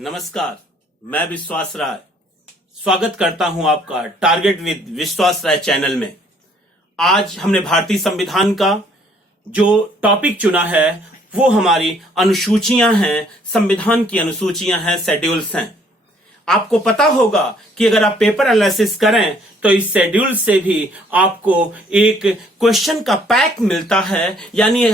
नमस्कार, मैं विश्वास राय स्वागत करता हूं आपका टारगेट विद विश्वास राय चैनल में। आज हमने भारतीय संविधान का जो टॉपिक चुना है वो हमारी अनुसूचियां हैं, संविधान की अनुसूचियां हैं, शेड्यूल्स हैं। आपको पता होगा कि अगर आप पेपर एनालिसिस करें तो इस शेड्यूल से भी आपको एक क्वेश्चन का पैक मिलता है, यानी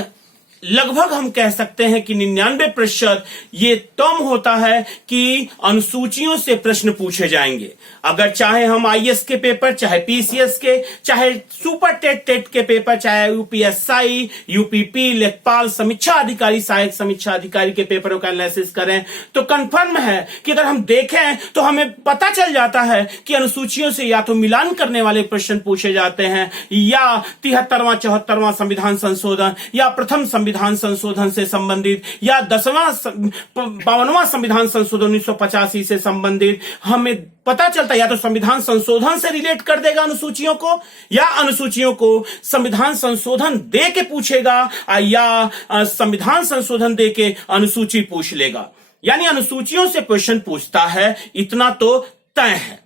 लगभग हम कह सकते हैं कि 99% ये टर्म होता है कि अनुसूचियों से प्रश्न पूछे जाएंगे। अगर चाहे हम आईएएस के पेपर, चाहे पीसीएस के, चाहे सुपर टेट के पेपर, चाहे यूपीएसआई, यूपीपी, लेखपाल, समीक्षा अधिकारी, सहायक समीक्षा अधिकारी के पेपरों का एनालिसिस करें तो कंफर्म है कि अगर हम देखें तो हमें पता चल जाता है कि अनुसूचियों से या तो मिलान करने वाले प्रश्न पूछे जाते हैं, या 73वां 74वां संविधान संशोधन, या प्रथम संविधान संशोधन से संबंधित, या 52वां संविधान संशोधन 1985 से संबंधित हमें पता चलता है। या तो संविधान संशोधन से रिलेट कर देगा अनुसूचियों को, या अनुसूचियों को संविधान संशोधन दे के पूछेगा, या संविधान संशोधन दे के अनुसूची पूछ लेगा। यानी अनुसूचियों से क्वेश्चन पूछता है, इतना तो तय है,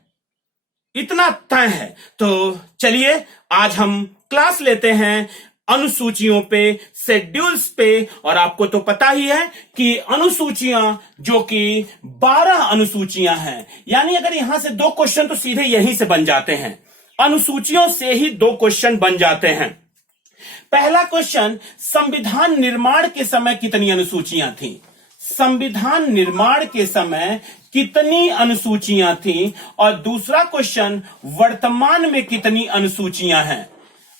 इतना तय है। तो चलिए आज हम क्लास लेते हैं अनुसूचियों पे, शेड्यूल्स पे। और आपको तो पता ही है कि अनुसूचियां जो कि 12 अनुसूचियां हैं, यानी अगर यहां से 2 क्वेश्चन तो सीधे यहीं से बन जाते हैं, अनुसूचियों से ही 2 क्वेश्चन बन जाते हैं। पहला क्वेश्चन, संविधान निर्माण के समय कितनी अनुसूचियां थी? संविधान निर्माण के समय कितनी अनुसूचियां थी? और दूसरा क्वेश्चन, वर्तमान में कितनी अनुसूचियां हैं?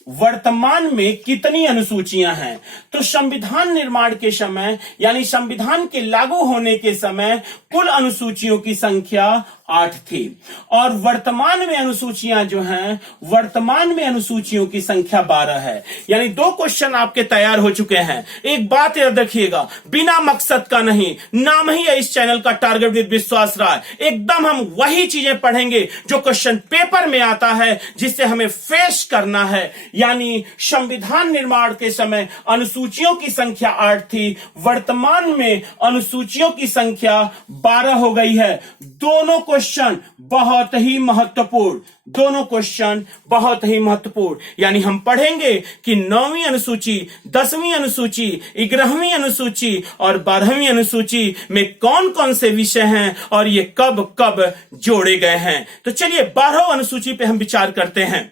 वर्तमान में कितनी अनुसूचियां हैं? तो संविधान निर्माण के समय यानी संविधान के लागू होने के समय कुल अनुसूचियों की संख्या 8 थी, और वर्तमान में अनुसूचियां जो हैं, वर्तमान में अनुसूचियों की संख्या 12 है। यानी 2 क्वेश्चन आपके तैयार हो चुके हैं। एक बात याद रखिएगा, बिना मकसद का नहीं, नाम ही है इस चैनल का टारगेट विद विश्वास राय। एकदम हम वही चीजें पढ़ेंगे जो क्वेश्चन पेपर में आता है, जिससे हमें फेस करना है। यानी संविधान निर्माण के समय अनुसूचियों की संख्या 8 थी, वर्तमान में अनुसूचियों की संख्या 12 हो गई है। दोनों क्वेश्चन बहुत ही महत्वपूर्ण, दोनों क्वेश्चन बहुत ही महत्वपूर्ण। यानी हम पढ़ेंगे कि 9वीं अनुसूची, 10वीं अनुसूची, 11वीं अनुसूची और 12वीं अनुसूची में कौन कौन से विषय हैं और ये कब कब जोड़े गए हैं। तो चलिए 12वीं अनुसूची पे हम विचार करते हैं।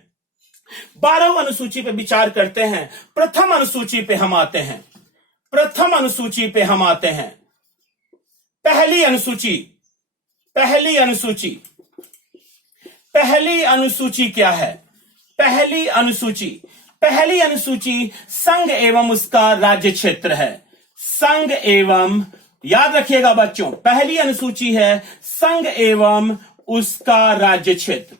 12वीं अनुसूची पे विचार करते हैं। प्रथम अनुसूची पे हम आते हैं। प्रथम अनुसूची पे हम आते हैं। पहली अनुसूची, पहली अनुसूची, पहली अनुसूची क्या है? पहली अनुसूची, पहली अनुसूची संघ एवं उसका राज्य क्षेत्र है। संघ एवं, याद रखिएगा बच्चों, पहली अनुसूची है संघ एवं उसका राज्य क्षेत्र।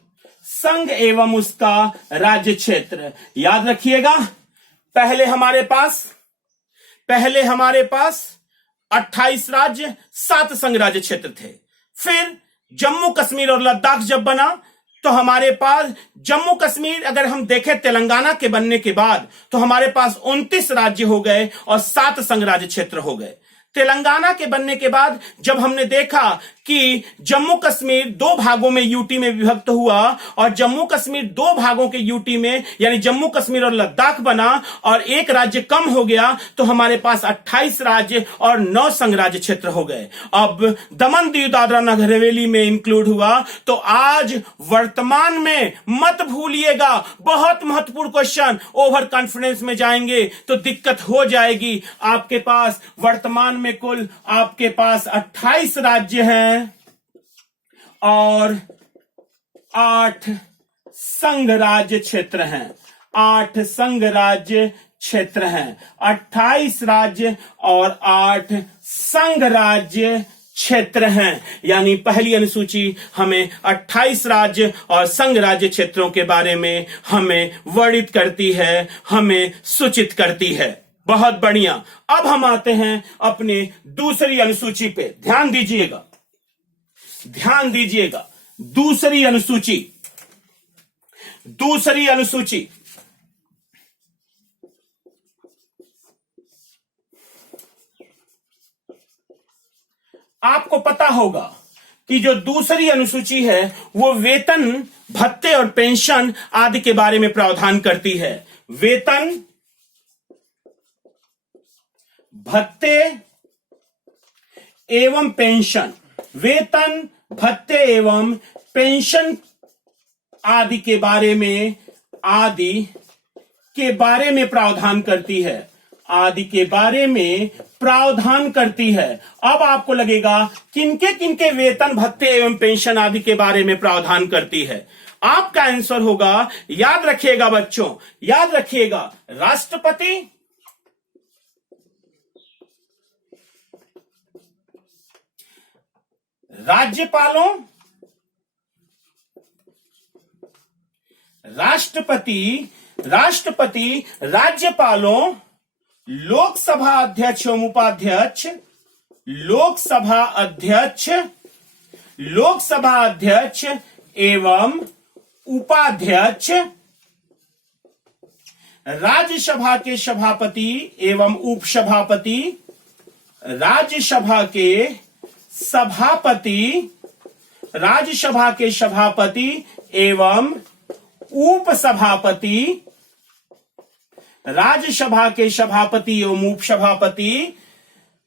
संघ एवं उसका राज्य क्षेत्र, याद रखिएगा। पहले हमारे पास 28 राज्य, 7 संघ राज्य क्षेत्र थे। फिर जम्मू कश्मीर और लद्दाख जब बना तो हमारे पास जम्मू कश्मीर, अगर हम देखें तेलंगाना के बनने के बाद, तो हमारे पास 29 राज्य हो गए और 7 संघ राज्य क्षेत्र हो गए। तेलंगाना के बनने के बाद जब हमने देखा कि जम्मू कश्मीर 2 भागों में यूटी में विभक्त हुआ, और जम्मू कश्मीर 2 भागों के यूटी में यानी जम्मू कश्मीर और लद्दाख बना, और एक राज्य कम हो गया, तो हमारे पास 28 राज्य और 9 संघ राज्य क्षेत्र हो गए। अब दमन दीव दादरा नगर हवेली में इंक्लूड हुआ। तो आज वर्तमान में मत भूलिएगा, बहुत महत्वपूर्ण क्वेश्चन, ओवर कॉन्फिडेंस में जाएंगे तो दिक्कत हो जाएगी। आपके पास वर्तमान में कुल आपके पास 28 राज्य हैं और 8 संघ राज्य क्षेत्र हैं। 8 संघ राज्य क्षेत्र हैं। 28 राज्य और 8 संघ राज्य क्षेत्र हैं। यानी पहली अनुसूची हमें 28 राज्य और संघ राज्य क्षेत्रों के बारे में हमें वर्णित करती है, हमें सूचित करती है। बहुत बढ़िया। अब हम आते हैं अपने दूसरी अनुसूची पे। ध्यान दीजिएगा, ध्यान दीजिएगा। दूसरी अनुसूची, दूसरी अनुसूची आपको पता होगा कि जो दूसरी अनुसूची है वो वेतन, भत्ते और पेंशन आदि के बारे में प्रावधान करती है। वेतन, भत्ते एवं पेंशन, वेतन, भत्ते एवं पेंशन आदि के बारे में प्रावधान करती है, आदि के बारे में प्रावधान करती है। अब आपको लगेगा किनके किनके वेतन, भत्ते एवं पेंशन आदि के बारे में प्रावधान करती है। आपका आंसर होगा, याद रखिएगा बच्चों, याद रखिएगा, राष्ट्रपति, राज्यपालों, राष्ट्रपति, राज्यपालों, लोकसभा अध्यक्ष एवं उपाध्यक्ष, लोकसभा अध्यक्ष एवं उपाध्यक्ष, राज्यसभा के सभापति एवं उपसभापति, राज्यसभा के सभापति एवं उपसभापति, राज्यसभा के सभापति एवं उपसभापति,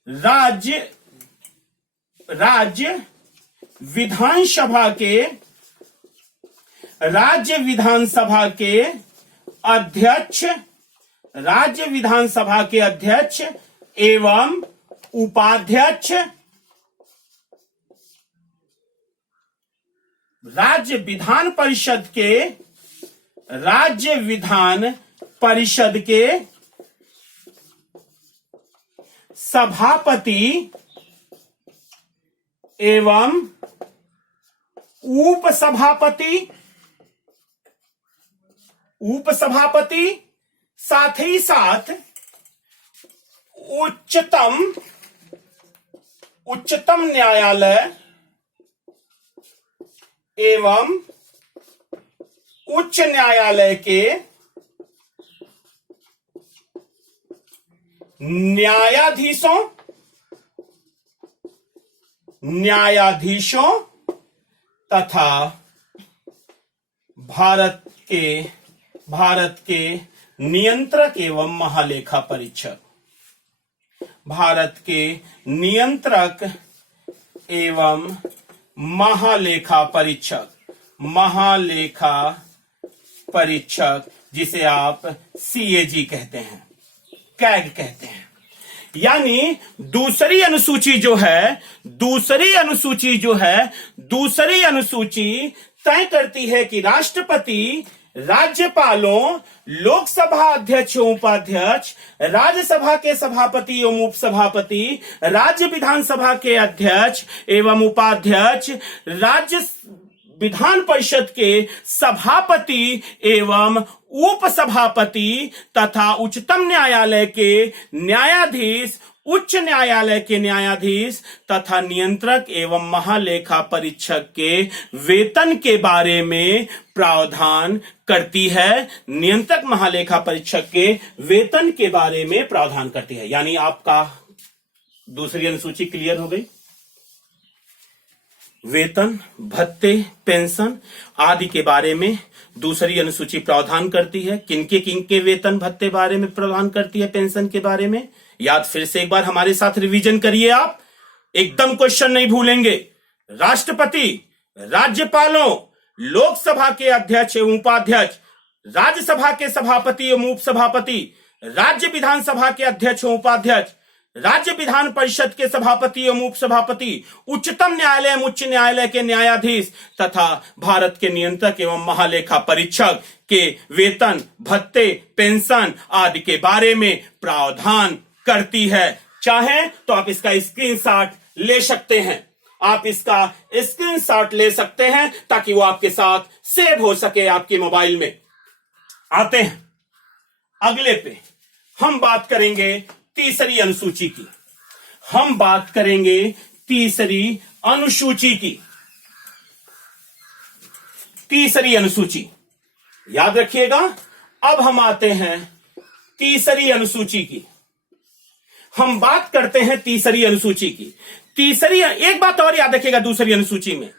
राज्य विधानसभा के अध्यक्ष, राज्य विधानसभा के अध्यक्ष एवं उपाध्यक्ष, राज्य विधान परिषद के सभापति एवं उपसभापति, साथ ही साथ उच्चतम न्यायालय एवं उच्च न्यायालय के न्यायाधीशों तथा भारत के नियंत्रक एवं महालेखा परीक्षक, भारत के नियंत्रक एवं महालेखा परीक्षक, जिसे आप CAG कहते हैं, कैग कहते हैं। यानी दूसरी अनुसूची तय करती है कि राष्ट्रपति, राज्यपालों, लोकसभा अध्यक्ष एवं उपाध्यक्ष, राज्यसभा के सभापति एवं उपसभापति, राज्य विधानसभा के अध्यक्ष एवं उपाध्यक्ष, राज्य विधान परिषद के सभापति एवं उपसभापति तथा उच्चतम न्यायालय के न्यायाधीश, उच्च न्यायालय के न्यायाधीश तथा नियंत्रक एवं महालेखा परीक्षक के वेतन के बारे में प्रावधान करती है। नियंत्रक महालेखा परीक्षक के वेतन के बारे में प्रावधान करती है। यानी आपका दूसरी अनुसूची क्लियर हो गई। वेतन, भत्ते, पेंशन आदि के बारे में दूसरी अनुसूची प्रावधान करती है। किनके वेतन भत्ते बारे में प्रावधान करती है, पेंशन के बारे में याद फिर से एक बार हमारे साथ रिवीजन करिए। आप एकदम क्वेश्चन नहीं भूलेंगे। राष्ट्रपति, राज्यपालों, लोकसभा के अध्यक्ष एवं उपाध्यक्ष, राज्यसभा के सभापति एवं उपसभापति, राज्य विधानसभा के अध्यक्ष एवं उपाध्यक्ष, राज्य विधान परिषद के सभापति एवं उपसभापति, उच्चतम न्यायालय एवं उच्च न्यायालय के न्यायाधीश तथा भारत के नियंत्रक एवं महालेखा परीक्षक के वेतन, भत्ते, पेंशन आदि के बारे में प्रावधान करती है। चाहे तो आप इसका स्क्रीनशॉट ले सकते हैं, आप इसका स्क्रीनशॉट ले सकते हैं ताकि वो आपके साथ सेव हो सके आपके मोबाइल में। आते हैं अगले पे। हम बात करेंगे तीसरी अनुसूची की। हम बात करेंगे तीसरी अनुसूची की। तीसरी अनुसूची याद रखिएगा। अब हम आते हैं तीसरी अनुसूची की। हम बात करते हैं तीसरी अनुसूची की। तीसरी, एक बात और याद रखिएगा दूसरी अनुसूची में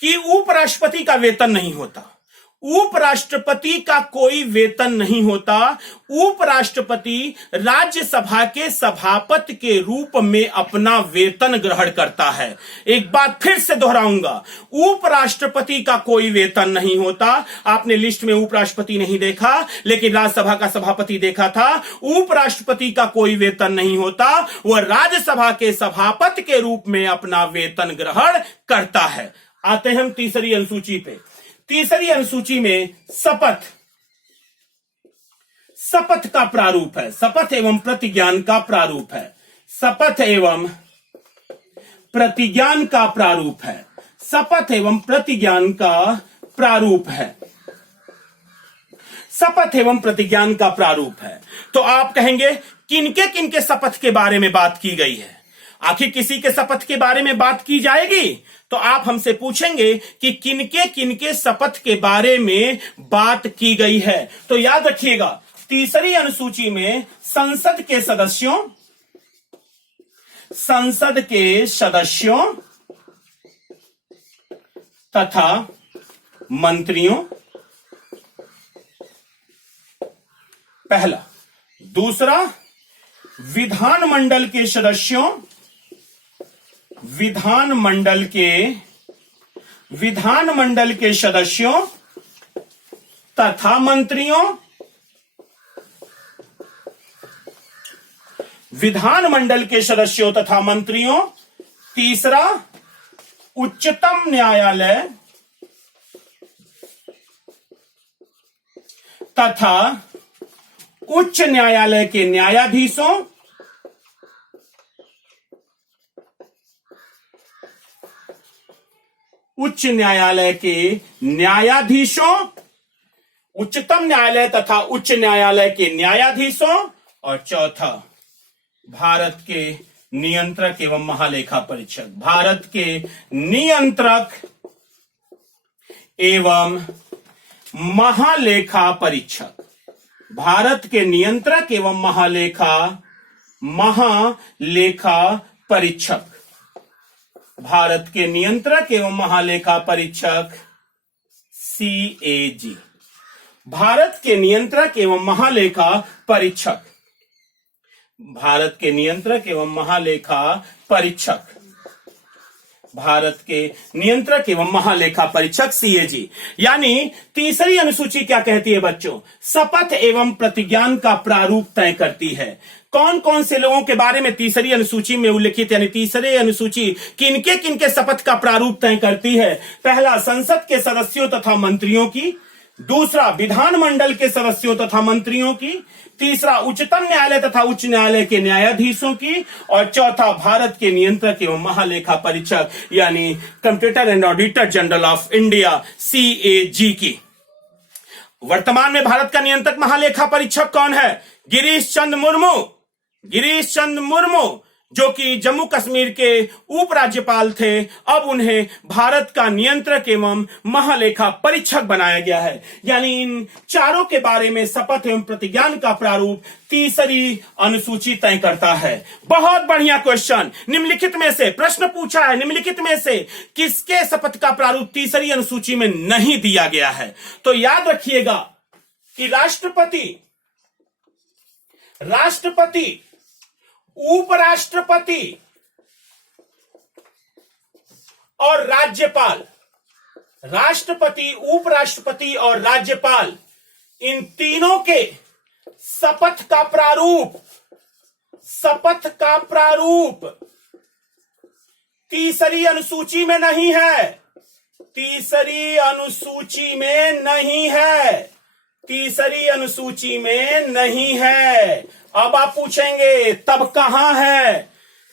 कि उपराष्ट्रपति का वेतन नहीं होता। उपराष्ट्रपति का कोई वेतन नहीं होता। उपराष्ट्रपति राज्यसभा के सभापति के रूप में अपना वेतन ग्रहण करता है। एक बात फिर से दोहराऊंगा, उपराष्ट्रपति का कोई वेतन नहीं होता। आपने लिस्ट में उपराष्ट्रपति नहीं देखा, लेकिन राज्यसभा का सभापति देखा था। उपराष्ट्रपति का कोई वेतन नहीं होता, वह राज्यसभा के सभापति के रूप में अपना वेतन ग्रहण करता है। आते हैं हम तीसरी अनुसूची पे। तीसरी अनुसूची में शपथ, शपथ का प्रारूप है। शपथ एवं प्रतिज्ञान का प्रारूप है। शपथ एवं प्रतिज्ञान का प्रारूप है। शपथ एवं प्रतिज्ञान का प्रारूप है। शपथ एवं प्रतिज्ञान का प्रारूप है। तो आप कहेंगे किनके किनके शपथ के बारे में बात की गई है? आखिर किसी के शपथ के बारे में बात की जाएगी तो आप हमसे पूछेंगे कि किनके किनके शपथ के बारे में बात की गई है। तो याद रखिएगा, तीसरी अनुसूची में संसद के सदस्यों तथा मंत्रियों, पहला। दूसरा, विधानमंडल के सदस्यों तथा मंत्रियों, विधानमंडल के सदस्यों तथा मंत्रियों। तीसरा, उच्चतम न्यायालय तथा उच्च न्यायालय के न्यायाधीशों, उच्च न्यायालय के न्यायाधीशों, उच्चतम न्यायालय तथा उच्च न्यायालय के न्यायाधीशों। और चौथा, भारत के नियंत्रक एवं महालेखा परीक्षक। भारत के नियंत्रक एवं महालेखा परीक्षक। भारत के नियंत्रक एवं महालेखा परीक्षक। भारत के नियंत्रक एवं महालेखा परीक्षक CAG। भारत के नियंत्रक एवं महालेखा परीक्षक। भारत के नियंत्रक एवं महालेखा परीक्षक। भारत के नियंत्रक एवं महालेखा परीक्षक CAG। यानी तीसरी अनुसूची क्या कहती है बच्चों? शपथ एवं प्रतिज्ञान का प्रारूप तय करती है। कौन कौन से लोगों के बारे में तीसरी अनुसूची में उल्लिखित, यानी तीसरी अनुसूची किनके किनके शपथ का प्रारूप तय करती है? पहला, संसद के सदस्यों तथा मंत्रियों की। दूसरा, विधानमंडल के सदस्यों तथा मंत्रियों की। तीसरा, उच्चतम न्यायालय तथा उच्च न्यायालय के न्यायाधीशों की। और चौथा, भारत के नियंत्रक एवं महालेखा परीक्षक यानी comptroller and auditor general of India CAG की। वर्तमान में भारत का नियंत्रक महालेखा परीक्षक कौन है? गिरीश चंद्र मुर्मू। गिरीश चंद्र मुर्मू जो कि जम्मू कश्मीर के उपराज्यपाल थे, अब उन्हें भारत का नियंत्रक एवं महालेखा परीक्षक बनाया गया है। यानी इन चारों के बारे में शपथ एवं प्रतिज्ञान का प्रारूप तीसरी अनुसूची तय करता है। बहुत बढ़िया क्वेश्चन। निम्नलिखित में से प्रश्न पूछा है, निम्नलिखित में से किसके शपथ का प्रारूप तीसरी अनुसूची में नहीं दिया गया है? तो याद रखिएगा कि राष्ट्रपति, उपराष्ट्रपति और राज्यपाल, राष्ट्रपति, उपराष्ट्रपति और राज्यपाल, इन तीनों के शपथ का प्रारूप तीसरी अनुसूची में नहीं है। तीसरी अनुसूची में नहीं है। तीसरी अनुसूची में नहीं है। अब आप पूछेंगे तब कहां है?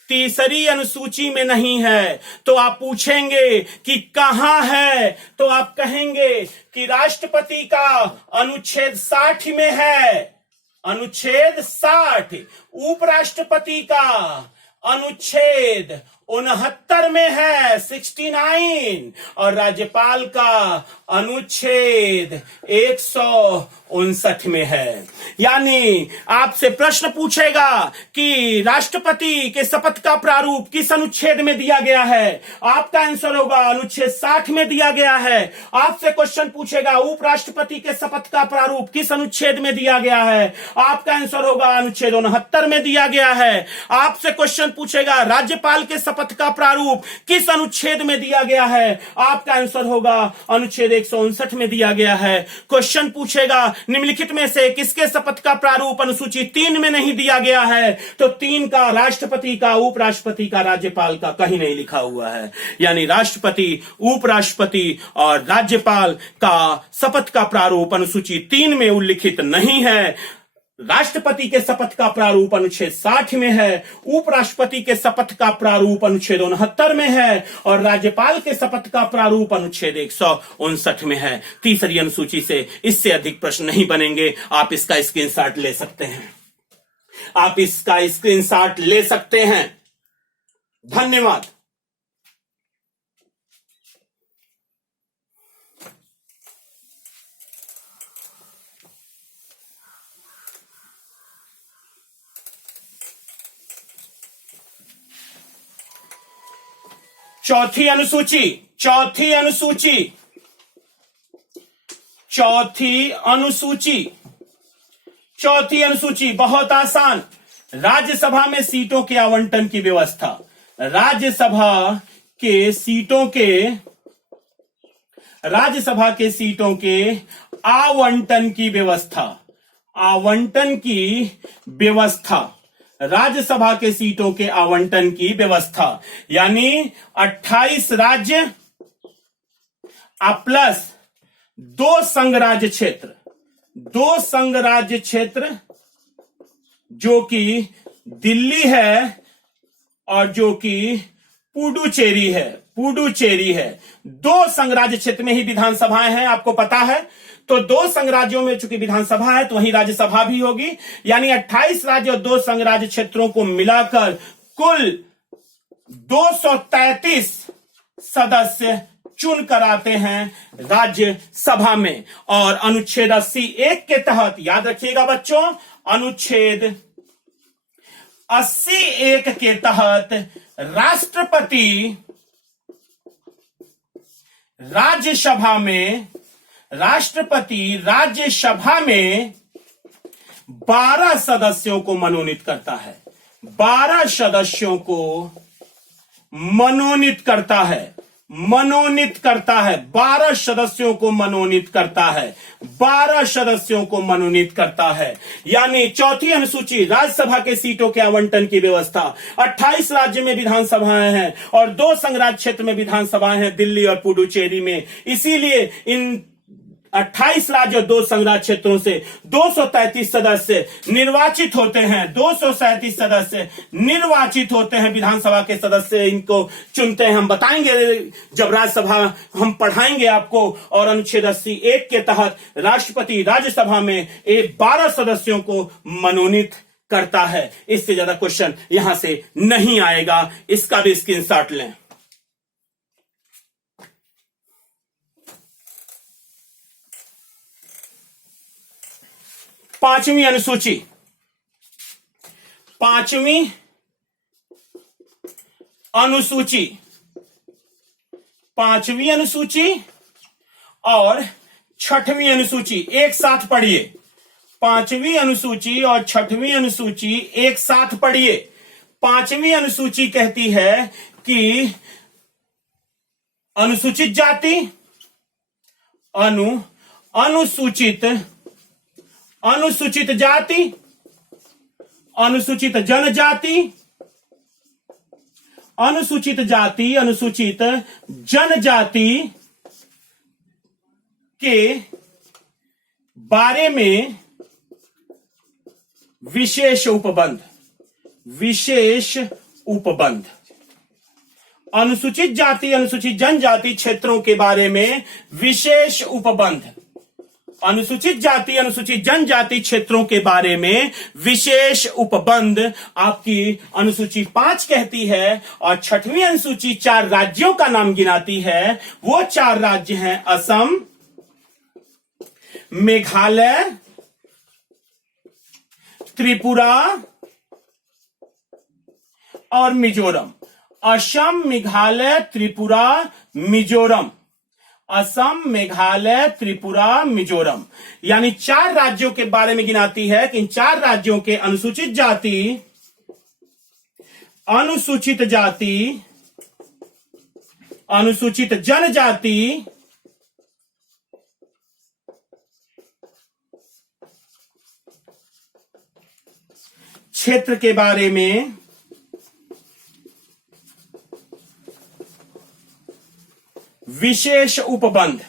तीसरी अनुसूची में नहीं है। तो आप पूछेंगे कि कहां है? तो आप कहेंगे कि राष्ट्रपति का अनुच्छेद 60 में है। अनुच्छेद 60। उपराष्ट्रपति का अनुच्छेद 69 में है, 69, और राज्यपाल का अनुच्छेद 159 में है। यानी आपसे प्रश्न पूछेगा कि राष्ट्रपति के शपथ का प्रारूप किस अनुच्छेद में दिया गया है, आपका आंसर होगा अनुच्छेद 60 में दिया गया है। आपसे क्वेश्चन पूछेगा उपराष्ट्रपति के शपथ का प्रारूप किस अनुच्छेद में दिया गया है, आपका आंसर होगा अनुच्छेद 69 में दिया गया है। आपसे क्वेश्चन पूछेगा राज्यपाल के शपथ का प्रारूप किस अनुच्छेद में दिया गया है, आपका आंसर होगा अनुच्छेद 159 में दिया गया है। क्वेश्चन पूछेगा निम्नलिखित में से किसके शपथ का प्रारूप अनुसूची 3 में नहीं दिया गया है, तो 3 का राष्ट्रपति का, उपराष्ट्रपति का, राज्यपाल का कहीं नहीं लिखा हुआ है। यानी राष्ट्रपति, उपराष्ट्रपति और राज्यपाल का शपथ का प्रारूप अनुसूची 3 में उल्लिखित नहीं है। राष्ट्रपति के शपथ का प्रारूप अनुच्छेद 60 में है, उपराष्ट्रपति के शपथ का प्रारूप अनुच्छेद 69 में है, और राज्यपाल के शपथ का प्रारूप अनुच्छेद 159 में है। तीसरी अनुसूची से इससे अधिक प्रश्न नहीं बनेंगे। आप इसका स्क्रीनशॉट ले सकते हैं, आप इसका स्क्रीनशॉट ले सकते हैं। धन्यवाद। चौथी अनुसूची बहुत आसान। राज्यसभा में सीटों के आवंटन की व्यवस्था, राज्यसभा के सीटों के आवंटन की व्यवस्था, राज्यसभा के सीटों के आवंटन की व्यवस्था। यानी 28 राज्य प्लस 2 संघराज्य क्षेत्र, जो कि दिल्ली है और जो कि पुडुचेरी है। 2 संघराज्य क्षेत्र में ही विधानसभाएं हैं, आपको पता है। तो 2 संघराज्यों में चूंकि विधानसभा है तो वहीं राज्यसभा भी होगी। यानी 28 राज्य और 2 संघराज्य क्षेत्रों को मिलाकर कुल 233 सदस्य चुन कर आते हैं राज्यसभा में। और अनुच्छेद 80(1) के तहत, याद रखिएगा बच्चों, अनुच्छेद 80(1) के तहत राष्ट्रपति राज्यसभा में 12 सदस्यों को मनोनीत करता है। 12 सदस्यों को मनोनीत करता है। 12 सदस्यों को मनोनीत करता है। यानी चौथी अनुसूची, राज्यसभा के सीटों के आवंटन की व्यवस्था। 28 राज्य में विधानसभाएं हैं और 2 संघराज्य क्षेत्र में विधानसभाएं हैं, दिल्ली और पुडुचेरी में। इसीलिए इन 28 राज्य और 2 संघराज्य क्षेत्रों से 233 सदस्य निर्वाचित होते हैं। 237 सदस्य निर्वाचित होते हैं, विधानसभा के सदस्य इनको चुनते हैं। हम बताएंगे जब राज्यसभा हम पढ़ाएंगे आपको। और अनुच्छेद 80(1) के तहत राष्ट्रपति राज्यसभा में 12 सदस्यों को मनोनीत करता है। इससे ज्यादा क्वेश्चन यहां से नहीं आएगा, इसका भी स्क्रीनशॉट लें। पांचवी अनुसूची और छठवीं अनुसूची एक साथ पढ़िए। 5वीं अनुसूची और 6वीं अनुसूची एक साथ पढ़िए। 5वीं अनुसूची कहती है कि अनुसूचित जाति, अनुसूचित जाति, अनुसूचित जनजाति, अनुसूचित जनजाति के बारे में विशेष उपबंध। अनुसूचित जाति, अनुसूचित जनजाति क्षेत्रों के बारे में विशेष उपबंध। अनुसूचित जाति अनुसूचित जनजाति क्षेत्रों के बारे में विशेष उपबंध आपकी अनुसूची 5 कहती है। और 6वीं अनुसूची 4 राज्यों का नाम गिनाती है। वो 4 राज्य हैं असम, मेघालय, त्रिपुरा और मिजोरम। असम, मेघालय, त्रिपुरा, मिजोरम। असम, मेघालय, त्रिपुरा, मिजोरम, यानी 4 राज्यों के बारे में गिनाती है कि इन 4 राज्यों के अनुसूचित जाति, अनुसूचित जाति, अनुसूचित जनजाति क्षेत्र के बारे में विशेष उपबंध।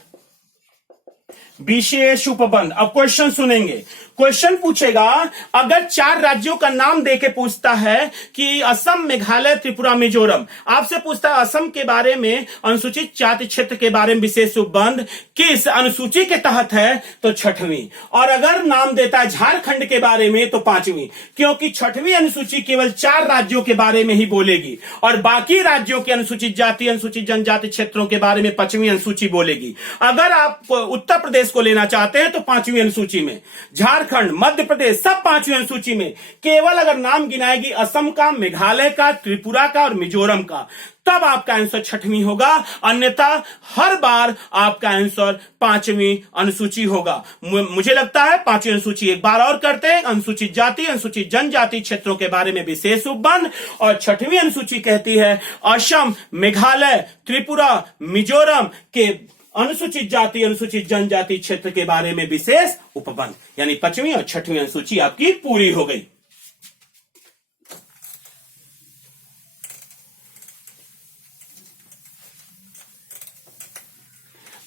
विशेष उपबंध। अब क्वेश्चन सुनेंगे। क्वेश्चन पूछेगा, अगर 4 राज्यों का नाम देके पूछता है कि असम, मेघालय, त्रिपुरा, मिजोरम, आपसे पूछता है असम के बारे में अनुसूचित जाति क्षेत्र के बारे में विशेष उपबंध किस अनुसूची के तहत है, तो 6वीं। और अगर नाम देता है झारखंड के बारे में तो 5वीं, क्योंकि 6वीं अनुसूची केवल 4 राज्यों के बारे में ही बोलेगी और बाकी राज्यों के अनुसूचित जाति अनुसूचित जनजाति क्षेत्रों के बारे में 5वीं अनुसूची बोलेगी। अगर आप उत्तर प्रदेश को लेना चाहते हैं तो 5वीं अनुसूची में, झारखंड, मध्य प्रदेश सब 5वीं अनुसूची में। केवल अगर नाम गिनाएगी असम का, मेघालय का, त्रिपुरा का और मिजोरम का, तब आपका आंसर 6वीं होगा। अन्यथा हर बार आपका आंसर 5वीं अनुसूची होगा। मुझे लगता है 5वीं अनुसूची एक बार और करते हैं। अनुसूचित जाति अनुसूचित जनजाति क्षेत्रों के बारे में विशेष उपबंध। और 6वीं अनुसूची कहती है असम, मेघालय, त्रिपुरा, मिजोरम के अनुसूचित जाति अनुसूचित जनजाति क्षेत्र के बारे में विशेष उपबंध। यानी 5वीं और 6वीं अनुसूची आपकी पूरी हो गई।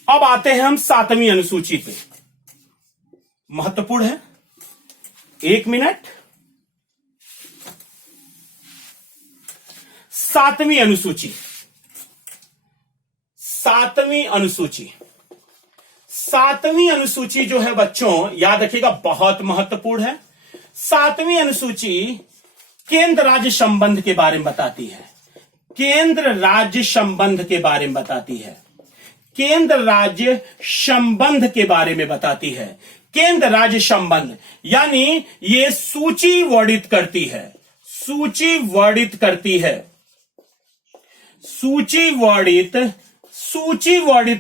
अब आते हैं हम 7वीं अनुसूची पे। महत्वपूर्ण है, 1 मिनट। 7वीं अनुसूची, 7वीं अनुसूची, 7वीं अनुसूची जो है बच्चों याद रखिएगा बहुत महत्वपूर्ण है। 7वीं अनुसूची केंद्र राज्य संबंध के बारे में बताती है। केंद्र राज्य संबंध के बारे में बताती है। केंद्र राज्य संबंध के बारे में बताती है। केंद्र राज्य संबंध यानी ये सूची वर्णित करती है। सूची वर्णित करती है। सूची वर्णित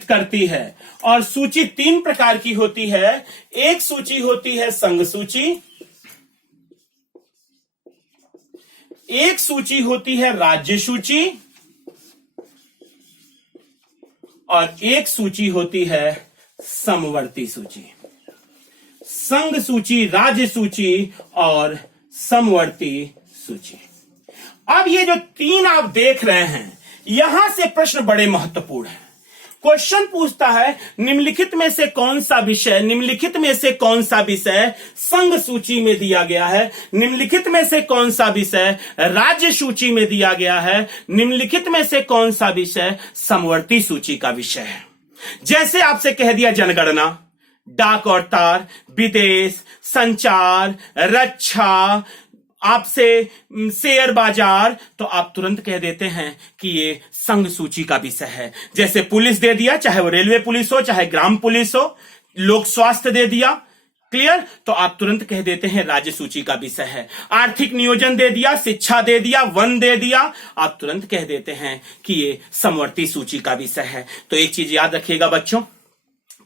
करती है। और सूची 3 प्रकार की होती है। एक सूची होती है संघ सूची, एक सूची होती है राज्य सूची और एक सूची होती है समवर्ती सूची। संघ सूची, राज्य सूची और समवर्ती सूची। अब ये जो 3 आप देख रहे हैं, यहां से प्रश्न बड़े महत्वपूर्ण हैं। क्वेश्चन पूछता है निम्नलिखित में से कौन सा विषय, निम्नलिखित में से कौन सा विषय संघ सूची में दिया गया है, निम्नलिखित में से कौन सा विषय राज्य सूची में दिया गया है, निम्नलिखित में से कौन सा विषय समवर्ती सूची का विषय है। जैसे आपसे कह दिया जनगणना, डाक और तार, विदेश, संचार, रक्षा, आपसे शेयर बाजार, तो आप तुरंत कह देते हैं कि ये संघ सूची का विषय है। जैसे पुलिस दे दिया, चाहे वो रेलवे पुलिस हो, चाहे ग्राम पुलिस हो, लोक स्वास्थ्य दे दिया, क्लियर, तो आप तुरंत कह देते हैं राज्य सूची का विषय है। आर्थिक नियोजन दे दिया, शिक्षा दे दिया, वन दे दिया, आप तुरंत कह देते हैं कि ये समवर्ती सूची का विषय है। तो एक चीज याद रखिएगा बच्चों,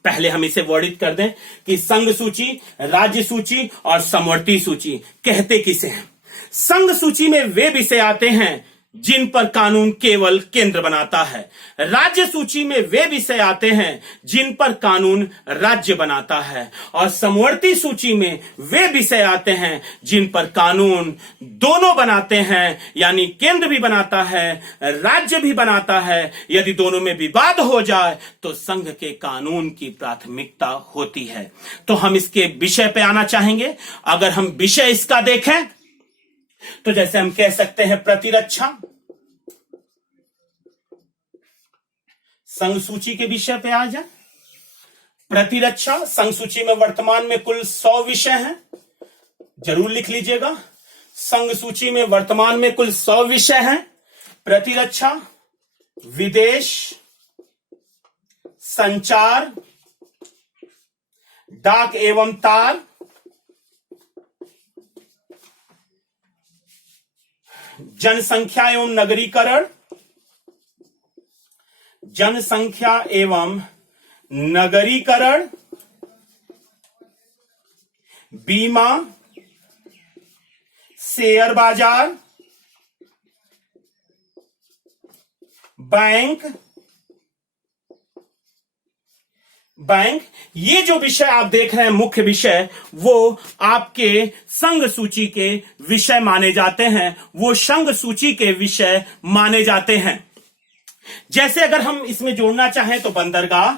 पहले हम इसे वर्णित कर दें कि संघ सूची, राज्य सूची और समवर्ती सूची कहते किसे हैं। संघ सूची में वे विषय आते हैं जिन पर कानून केवल केंद्र बनाता है। राज्य सूची में वे विषय आते हैं जिन पर कानून राज्य बनाता है। और समवर्ती सूची में वे विषय आते हैं जिन पर कानून दोनों बनाते हैं, यानी केंद्र भी बनाता है, राज्य भी बनाता है। यदि दोनों में विवाद हो जाए तो संघ के कानून की प्राथमिकता होती है। तो हम इसके विषय पे आना चाहेंगे। अगर हम विषय इसका देखें तो जैसे हम कह सकते हैं प्रतिरक्षा, संघ सूची के विषय पे आ जाए। प्रतिरक्षा, संघ सूची में वर्तमान में कुल 100 विषय हैं, जरूर लिख लीजिएगा। संघ सूची में वर्तमान में कुल 100 विषय हैं। प्रतिरक्षा, विदेश, संचार, डाक एवं तार, जनसंख्या एवं नगरीकरण, जनसंख्या एवं नगरीकरण, बीमा, शेयर बाजार, बैंक, ये जो विषय आप देख रहे हैं मुख्य विषय, वो आपके संघ सूची के विषय माने जाते हैं, वो संघ सूची के विषय माने जाते हैं। जैसे अगर हम इसमें जोड़ना चाहें तो बंदरगाह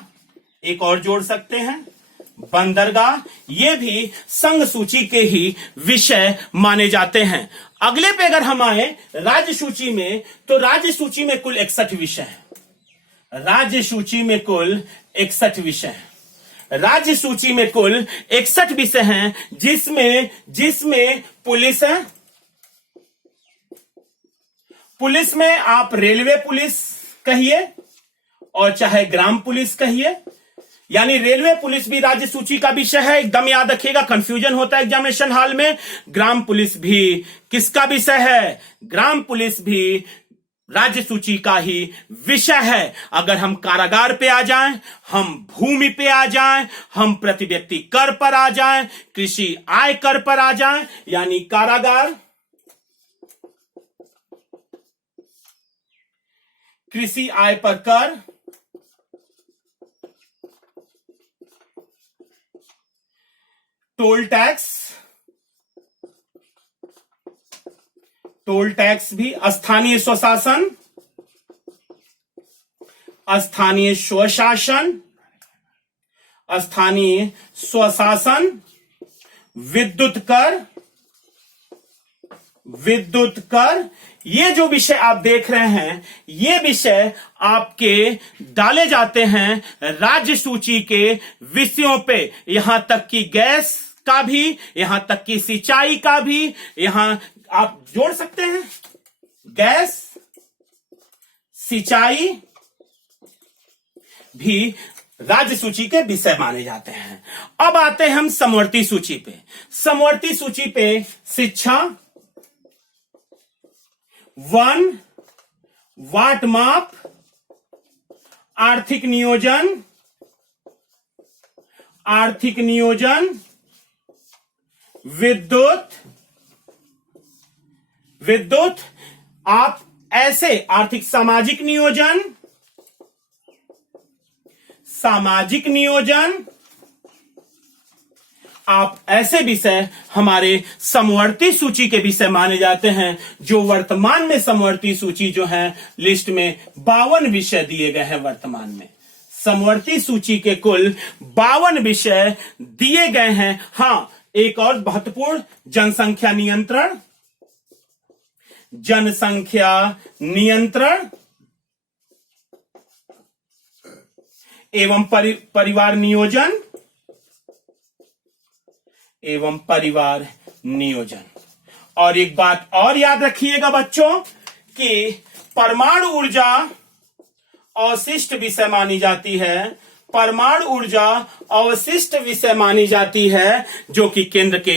एक और जोड़ सकते हैं, बंदरगाह, ये भी संघ सूची के ही विषय माने जाते हैं। अगले पे अगर हम आए राज्य सूची में, तो राज्य सूची में कुल 61 विषय हैं। राज्य सूची में कुल 61 विषय हैं। राज्य सूची में कुल 61 विषय हैं, जिसमें पुलिस है। पुलिस में आप रेलवे पुलिस कहिए और चाहे ग्राम पुलिस कहिए, यानी रेलवे पुलिस भी राज्य सूची का विषय है, एकदम याद रखिएगा, कंफ्यूजन होता है एग्जामिनेशन हॉल में। ग्राम पुलिस भी किसका विषय है? ग्राम पुलिस भी राज्य सूची का ही विषय है। अगर हम कारागार पे आ जाएं, हम भूमि पे आ जाएं, हम प्रति व्यक्ति कर पर आ जाएं, कृषि आय कर पर आ जाएं, यानी कारागार, कृषि आय पर कर, टोल टैक्स भी, स्थानीय स्वशासन, स्थानीय स्वशासन, विद्युत कर, ये जो विषय आप देख रहे हैं, ये विषय आपके डाले जाते हैं राज्य सूची के विषयों पे। यहां तक कि गैस का भी, यहां तक कि सिंचाई का भी, यहां आप जोड़ सकते हैं, गैस, सिंचाई भी राज्य सूची के विषय माने जाते हैं। अब आते हैं हम समवर्ती सूची पे। समवर्ती सूची पे शिक्षा, वन, वाट माप, आर्थिक नियोजन, विद्युत, आप ऐसे आर्थिक सामाजिक नियोजन, आप ऐसे विषय हमारे समवर्ती सूची के विषय माने जाते हैं, जो वर्तमान में समवर्ती सूची जो है लिस्ट में 52 विषय दिए गए हैं। वर्तमान में समवर्ती सूची के कुल 52 विषय दिए गए हैं। हां, एक और महत्वपूर्ण, जनसंख्या नियंत्रण एवं परिवार नियोजन। और एक बात और याद रखिएगा बच्चों कि परमाणु ऊर्जा अवशिष्ट विषय मानी जाती है। परमाणु ऊर्जा अवशिष्ट विषय मानी जाती है, जो कि केंद्र के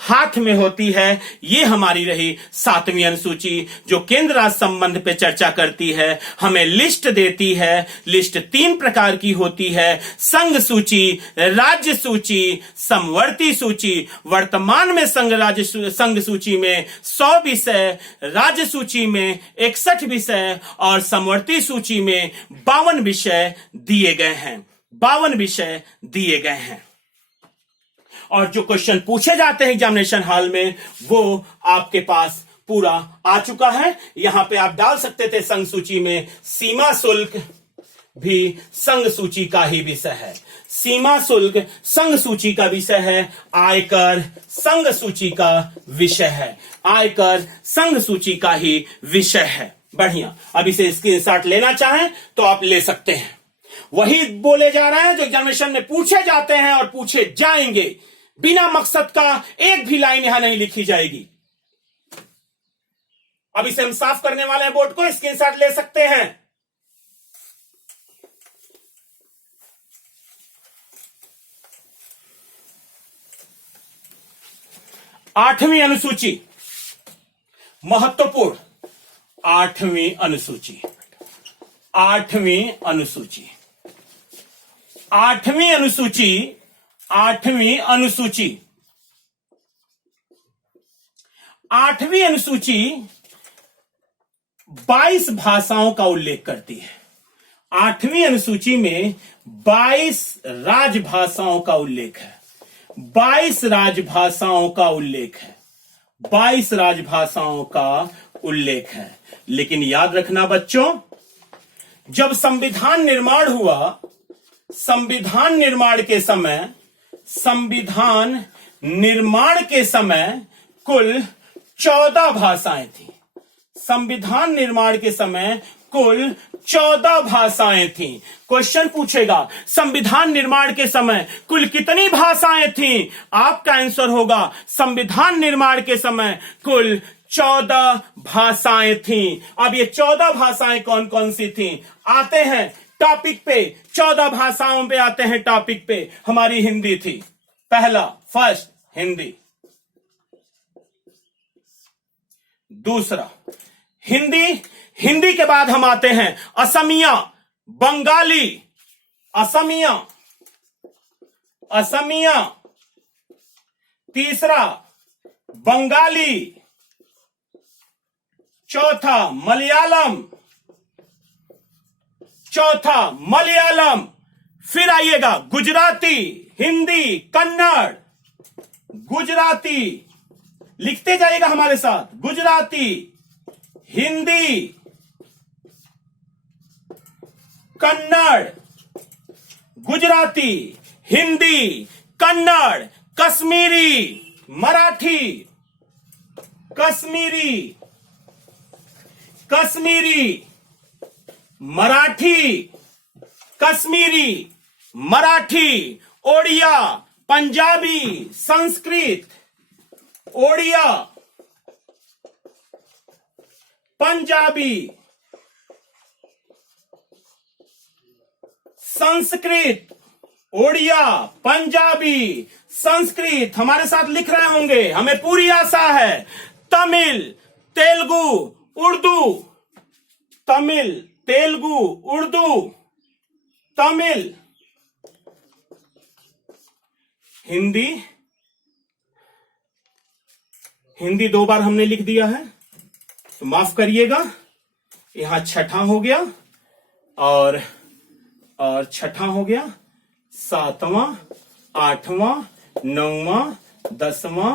हाथ में होती है, ये हमारी रही 7वीं अनुसूची, जो केंद्र राज्य संबंध पे चर्चा करती है, हमें लिस्ट देती है। लिस्ट 3 प्रकार की होती है: संघ सूची, राज्य सूची, समवर्ती सूची। वर्तमान में संघ सूची में 100 विषय, राज्य सूची में 61 विषय और समवर्ती सूची में 52 विषय दिए गए हैं। और जो क्वेश्चन पूछे जाते हैं एग्जामिनेशन हॉल में, वो आपके पास पूरा आ चुका है। यहां पे आप डाल सकते थे संघ सूची में सीमा शुल्क भी संघ सूची का ही विषय है। सीमा शुल्क संघ सूची का विषय है। आयकर संघ सूची का विषय है। आयकर संघ सूची का ही विषय है। बढ़िया। अब इसे स्क्रीनशॉट लेना चाहें तो आप ले सकते हैं। वही बोले जा रहे हैं जो एग्जामिनेशन में पूछे जाते हैं और पूछे जाएंगे। बिना मकसद का एक भी लाइन यहां नहीं लिखी जाएगी। अब इसे हम साफ करने वाले हैं, बोर्ड को स्क्रीनशॉट ले सकते हैं। आठवीं अनुसूची, महत्वपूर्ण आठवीं अनुसूची, आठवीं अनुसूची, आठवीं अनुसूची, आठवीं अनुसूची, आठवीं अनुसूची 22 भाषाओं का उल्लेख करती है। आठवीं अनुसूची में 22 राजभाषाओं का उल्लेख है। 22 राजभाषाओं का उल्लेख है। 22 राजभाषाओं का उल्लेख है। लेकिन याद रखना बच्चों, जब संविधान निर्माण हुआ, संविधान निर्माण के समय, संविधान निर्माण के समय कुल 14 भाषाएं थी। संविधान निर्माण के समय कुल 14 भाषाएं थी। क्वेश्चन पूछेगा संविधान निर्माण के समय कुल कितनी भाषाएं थी? आपका आंसर होगा संविधान निर्माण के समय कुल 14 भाषाएं थी। अब ये 14 भाषाएं कौन कौन सी थी? आते हैं टॉपिक पे, 14 भाषाओं पे आते हैं टॉपिक पे। हमारी हिंदी थी, पहला फर्स्ट हिंदी। दूसरा हिंदी, हिंदी के बाद हम आते हैं असमिया, बंगाली, असमिया, असमिया। तीसरा बंगाली। चौथा मलयालम, चौथा मलयालम। फिर आइएगा गुजराती, हिंदी, कन्नड़, गुजराती। लिखते जाइएगा हमारे साथ, गुजराती, हिंदी, कन्नड़, गुजराती, हिंदी, कन्नड़, कश्मीरी, मराठी, कश्मीरी, कश्मीरी, मराठी, कश्मीरी, मराठी, ओडिया, पंजाबी, संस्कृत, ओडिया, पंजाबी, संस्कृत, ओडिया, पंजाबी, संस्कृत। हमारे साथ लिख रहे होंगे, हमें पूरी आशा है। तमिल, तेलुगु, उर्दू, तमिल, तेलुगु, उर्दू, तमिल, हिंदी। हिंदी 2 बार हमने लिख दिया है तो माफ करिएगा। यहां छठा हो गया और छठा हो गया, 7वां, 8वां, 9वां, 10वां,